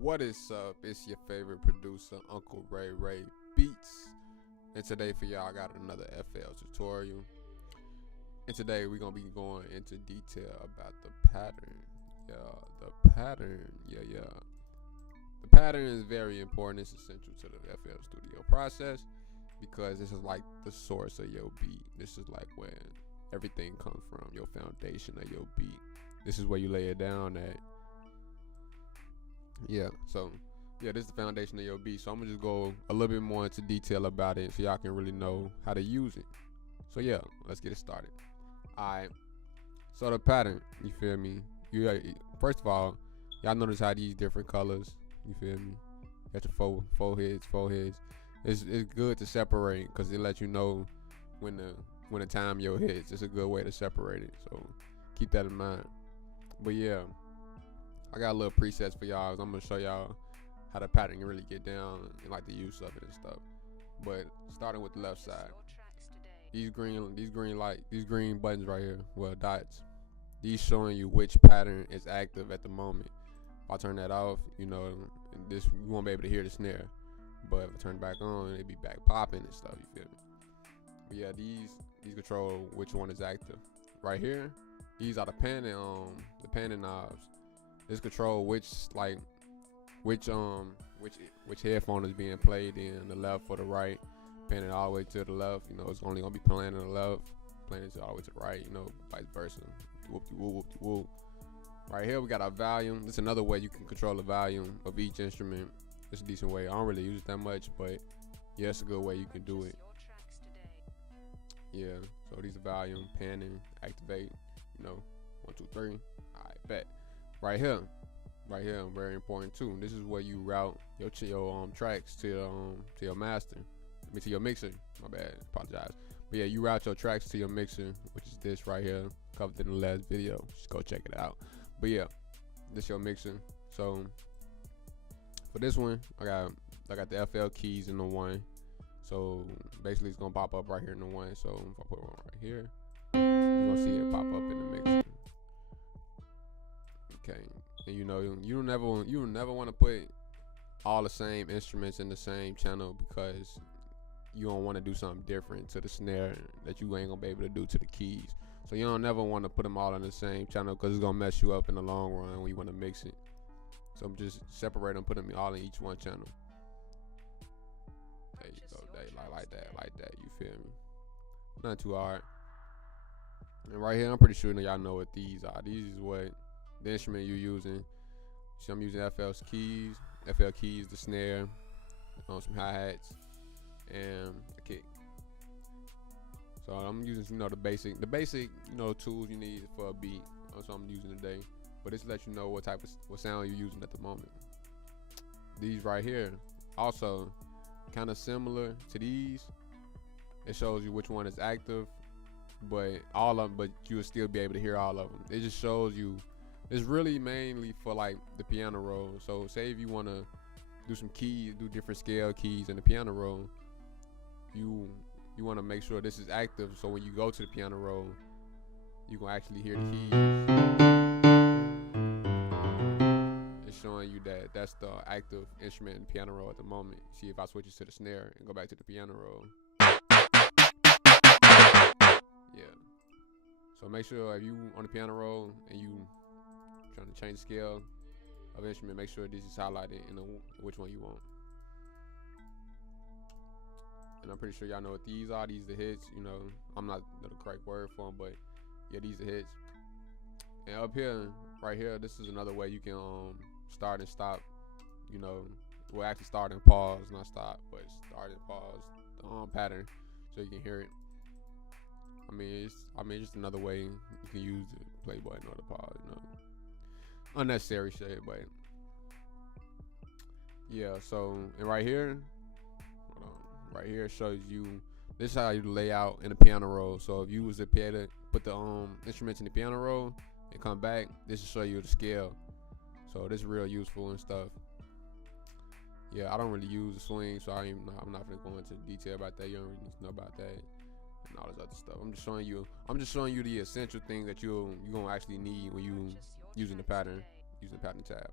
What is up? It's your favorite producer, UncleRayRayBeats. And today for y'all, I got another FL tutorial. And today we're going to be going into detail about the pattern. The pattern is very important. It's essential to the FL Studio process because this is like the source of your beat. This is like where everything comes from, your foundation of your beat. This is where you lay it down at. This is the foundation of your beat. So I'm gonna just go a little bit more into detail about it so y'all can really know how to use it. So yeah, let's get it started. Alright. So the pattern, you feel me? First of all, y'all notice how these different colors, you feel me? Got your four heads. It's good to separate because it lets you know when the time your hits. It's a good way to separate it. So keep that in mind. But yeah, I got a little presets for y'all. I'm gonna show y'all how the pattern can really get down and like the use of it and stuff. But starting with the left side, these green buttons right here, well, dots. These showing you which pattern is active at the moment. If I turn that off, you won't be able to hear the snare. But if I turn it back on, it'd be back popping and stuff. You feel me? But yeah, these control which one is active. Right here, these are the panning knobs. This control which headphone is being played in, the left or the right. Panning all the way to the left, it's only gonna be playing to the left, playing it all the way to the right, vice versa. Whoop-de-whoop. Right here we got our volume. This is another way you can control the volume of each instrument. It's a decent way. I don't really use it that much, but yeah, it's a good way you can do it. Yeah, so these are volume, panning, activate, 1, 2, 3. Alright, bet. Right here, very important too. This is where you route your tracks to your master. To your mixer. My bad, apologize. But yeah, you route your tracks to your mixer, which is this right here, covered in the last video. Just go check it out. But yeah, this your mixer. So for this one, I got the FL keys in the 1. So basically, it's gonna pop up right here in the 1. So if I put one right here, you're gonna see it pop up in the mixer. Okay, and you never want to put all the same instruments in the same channel because you don't want to do something different to the snare that you ain't gonna be able to do to the keys. So you don't never want to put them all in the same channel because it's gonna mess you up in the long run when you want to mix it. So just separate them, put them all in each one channel. There you go, like that. You feel me? Not too hard. And right here, I'm pretty sure y'all know what these are. These is what the instrument you're using. So I'm using FL keys, the snare, some hi-hats, and a kick. So I'm using, the basic, tools you need for a beat. That's what I'm using today. But this lets you know what sound you're using at the moment. These right here, also kind of similar to these. It shows you which one is active, but you'll still be able to hear all of them. It just shows you. It's really mainly for like the piano roll. So say if you want to do some keys, do different scale keys in the piano roll, you want to make sure this is active. So when you go to the piano roll, you can actually hear the keys. It's showing you that that's the active instrument in the piano roll at the moment. See if I switch it to the snare and go back to the piano roll. Yeah. So make sure if you on the piano roll and you trying to change the scale of instrument, make sure this is highlighted and which one you want. And I'm pretty sure y'all know what these are. These are the hits. I'm not the correct word for them, but yeah, these are hits. And up here, right here, this is another way you can start and stop. Well, actually start and pause, not stop, but start and pause the pattern so you can hear it. It's just another way you can use the play button or the pause. Unnecessary shit, but yeah. So and right here shows you this is how you lay out in the piano roll. So if you was to put the instruments in the piano roll and come back, this will show you the scale. So this is real useful and stuff. Yeah, I don't really use the swing, so I'm not gonna go into detail about that. You don't really need to know about that and all this other stuff. I'm just showing you the essential things that you're gonna actually need when you using the pattern tab.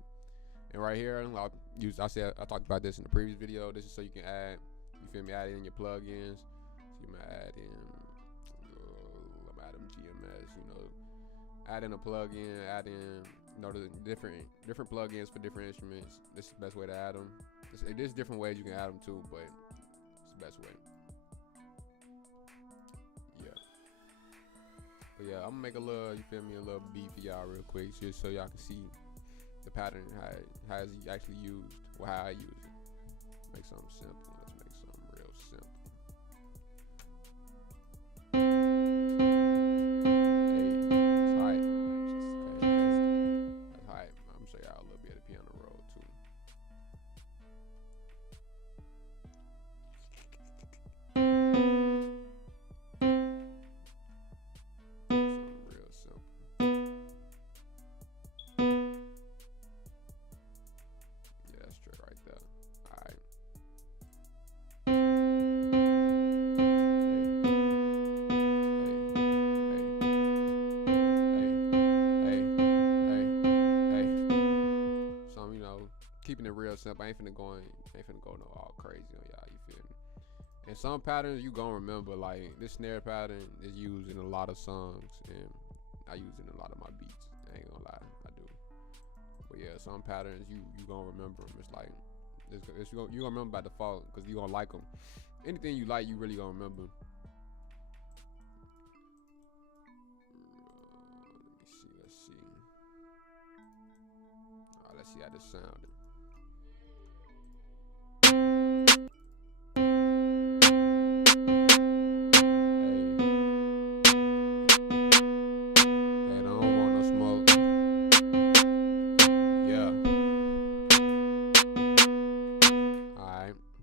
And right here, I talked about this in the previous video. This is so you can add, you feel me, add in your plugins. So you might add in, I'm adding GMS, add in a plugin, add in, the different plugins for different instruments. This is the best way to add them. There's different ways you can add them too, but it's the best way. But yeah, I'm gonna make a little beat for y'all real quick, just so y'all can see the pattern, how it's actually used, or how I use it. Make something simple. Let's make something real simple. Hey, that's hype. I'm gonna show y'all a little bit of the piano roll too. Keeping it real simple. I ain't finna go no all crazy on y'all, you feel me? And some patterns you gonna remember, like this snare pattern is used in a lot of songs, and I use it in a lot of my beats. I ain't gonna lie, I do. But yeah, some patterns you gonna remember them. It's like you gonna remember by default because you gonna like them. Anything you like, you really gonna remember. Let's see. All right, let's see how this sounded.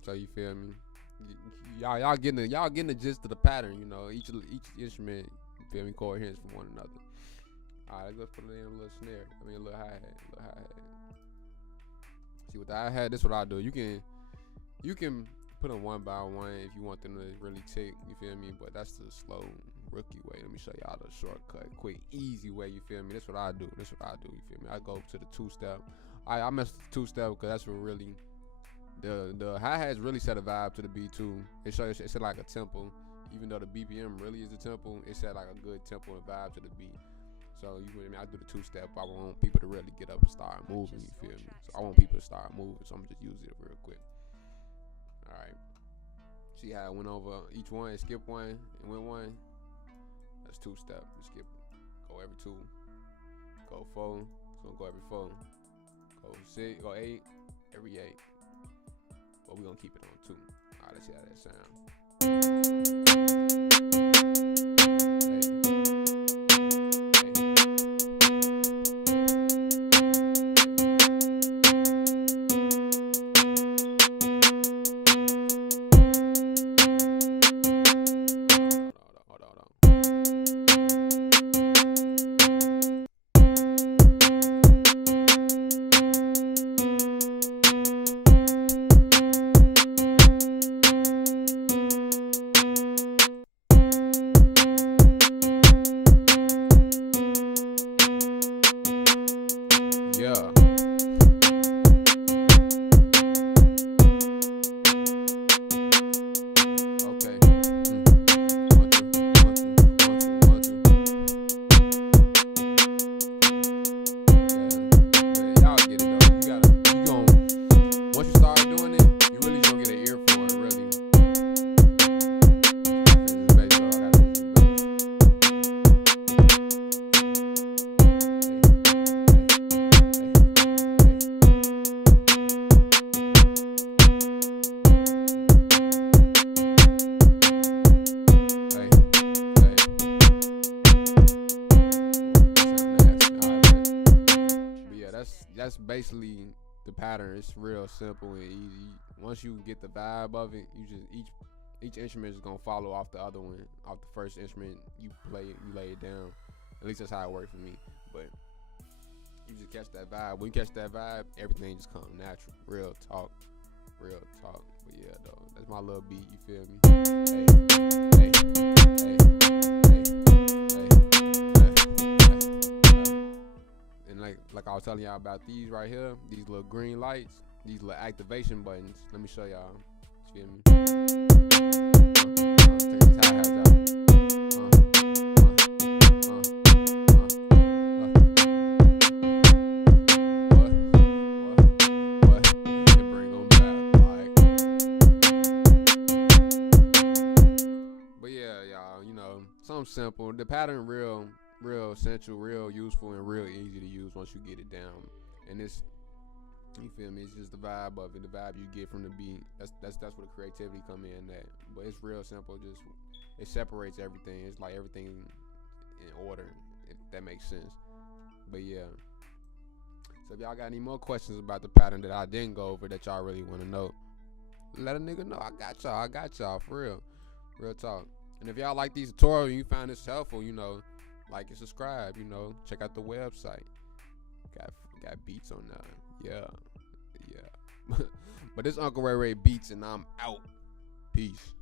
So you feel me? Y'all getting the gist of the pattern, each instrument, you feel me, coherence from one another. Alright, let's put it in a little snare. A little hi-hat. See, with the hi-hat, this is what I do. You can put them one by one if you want them to really tick, you feel me? But that's the slow rookie way. Let me show y'all the shortcut, quick, easy way, you feel me? That's what I do, you feel me? I go to the two-step. I mess with the two-step because that's what really, the hi-hats really set a vibe to the beat too. It set like a tempo. Even though the BPM really is a tempo, it set like a good tempo and vibe to the beat. So you feel me? I do the two-step. I want people to really get up and start moving, you feel me? So I want people to start moving, so I'm gonna just use it real quick. Alright. See how it went over each one and skip one and went one? That's two-step. You skip, go every two. Go four. So go every four. Go six, go eight, every eight. But we're gonna keep it on two. Alright, let's see how that sounds. That's basically the pattern. It's real simple and easy. Once you get the vibe of it, you just each instrument is gonna follow off the other one, off the first instrument you lay it down. At least that's how it worked for me. But you just catch that vibe. When you catch that vibe, everything just comes natural. Real talk. But yeah, though, that's my little beat. You feel me? And like I was telling y'all about these right here, these little green lights, these little activation buttons. Let me show y'all. You feel me? Take these hi-hats out. What? And bring them back, like. But yeah, y'all, you know, something simple. The pattern real essential, real useful, and real easy to use once you get it down. And it's, you feel me? It's just the vibe of it, the vibe you get from the beat. That's where the creativity come in at. But it's real simple. Just it separates everything. It's like everything in order, if that makes sense. But yeah. So if y'all got any more questions about the pattern that I didn't go over that y'all really want to know, let a nigga know. I got y'all for real talk. And if y'all like these tutorials and you find this helpful, you know, like and subscribe, you know, check out the website. Got beats on there. Yeah. But this Uncle Ray Ray Beats, and I'm out. Peace.